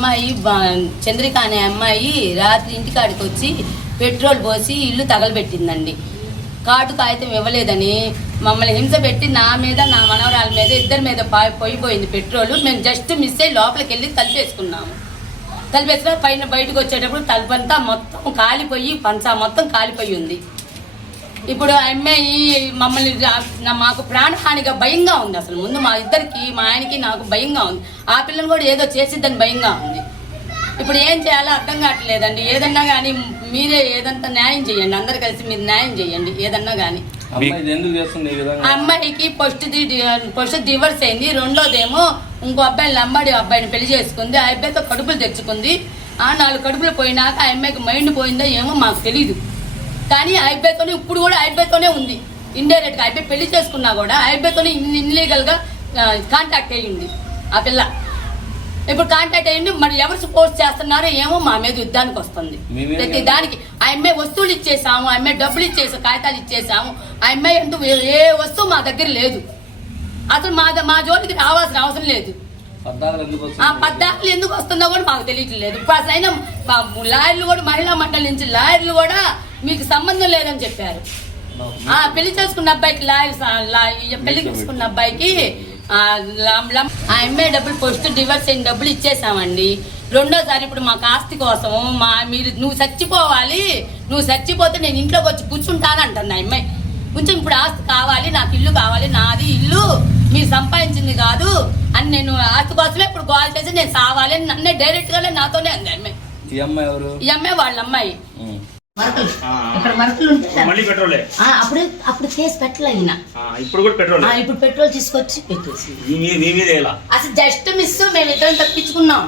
అమ్మాయి చంద్రిక అనే అమ్మాయి రాత్రి ఇంటికాడికి వచ్చి పెట్రోల్ పోసి ఇల్లు తగలబెట్టిందండి. కార్డు కాగితం ఇవ్వలేదని మమ్మల్ని హింస పెట్టి నా మీద నా మనవరాల మీద ఇద్దరి మీద పోయిపోయింది పెట్రోల్. మేము జస్ట్ మిస్ అయ్యి లోపలికి వెళ్ళి తలిపేసుకున్నాము. తలిపేసిన పైన బయటకు వచ్చేటప్పుడు తలుపంతా మొత్తం కాలిపోయి పంచా మొత్తం కాలిపోయి ఉంది. ఇప్పుడు అమ్మాయి మమ్మల్ని మాకు ప్రాణహానిగా భయంగా ఉంది. అసలు ముందు మా ఇద్దరికి మా ఆయనకి నాకు భయంగా ఉంది. ఆ పిల్లని కూడా ఏదో చేసిద్దని భయంగా ఉంది. ఇప్పుడు ఏం చేయాలో అర్థం కావట్లేదండి. ఏదన్నా కానీ మీరే ఏదంతా న్యాయం చేయండి, అందరు కలిసి మీరు న్యాయం చేయండి ఏదన్నా కానీ. అమ్మాయికి ఫస్ట్ డివర్స్ అయింది. రెండోదేమో ఇంకో అబ్బాయిని లంబాడి అబ్బాయిని పెళ్లి చేసుకుంది. ఆ అబ్బాయితో కడుపులు తెచ్చుకుంది. ఆ 4 కడుపులు పోయినాక ఆ అమ్మాయికి మైండ్ పోయిందో ఏమో మాకు తెలీదు. కానీ ఆ అబ్బాయితోనే ఇప్పుడు కూడా ఆ అబ్బాయితోనే ఉంది. ఇండైరెక్ట్ గా అబ్బాయి పెళ్లి చేసుకున్నా కూడా ఆ అబ్బాయితోనే ఇన్లీగల్ గా కాంటాక్ట్ అయ్యింది ఆ పిల్ల. ఇప్పుడు కాంటాక్ట్ అయ్యింది. మరి ఎవరు సపోర్ట్ చేస్తున్నారో ఏమో మా మీద యుద్ధానికి వస్తుంది. ప్రతి దానికి ఆ అమ్మాయి వస్తువులు ఇచ్చేసాము, ఆ అమ్మాయి డబ్బులు ఇచ్చేసాము, కాగితాలు ఇచ్చేసాము. ఆ అమ్మాయి అంటూ ఏ వస్తువు మా దగ్గర లేదు. అసలు మా జోలికి రావాల్సిన అవసరం లేదు. ఆ పద్దాకులు ఎందుకు వస్తుందో కూడా మాకు తెలియట్లేదు. ఇప్పుడు అసలు అయినా లాయర్లు కూడా మహిళా మండలి నుంచి లాయర్లు కూడా మీకు సంబంధం లేదని చెప్పారు. ఆ పెళ్లి చేసుకున్న అబ్బాయికి పెళ్లి చేసుకున్న అబ్బాయికి ఆ అమ్మాయి డబ్బులు ఫస్ట్ డివర్స్ అయిన డబ్బులు ఇచ్చేసామండి. రెండోసారి ఇప్పుడు మాకు ఆస్తి కోసం నువ్వు చచ్చిపోవాలి, నువ్వు చచ్చిపోతే నేను ఇంట్లోకి వచ్చి కూర్చుంటాను అంటుంది ఆ అమ్మాయి. కొంచెం ఇప్పుడు ఆస్తి కావాలి, నాకు ఇల్లు కావాలి, నాది ఇల్లు మీరు సంపాదించింది కాదు అని నేను ఆస్తి కోసమే ఇప్పుడు గోల్ చేసి నేను సావాలి అని నన్నే డైరెక్ట్ గానే నాతోనే అంది అమ్మాయి. ఈ అమ్మాయి వాళ్ళ అమ్మాయి. ఇక్కడ మరకలు అప్పుడు కేసు పెట్టలేదు. ఇప్పుడు పెట్రోల్ తీసుకొచ్చి పెట్టేసి అసలు జస్ట్ మిస్ మేము ఇద్దరం తప్పించుకున్నాం.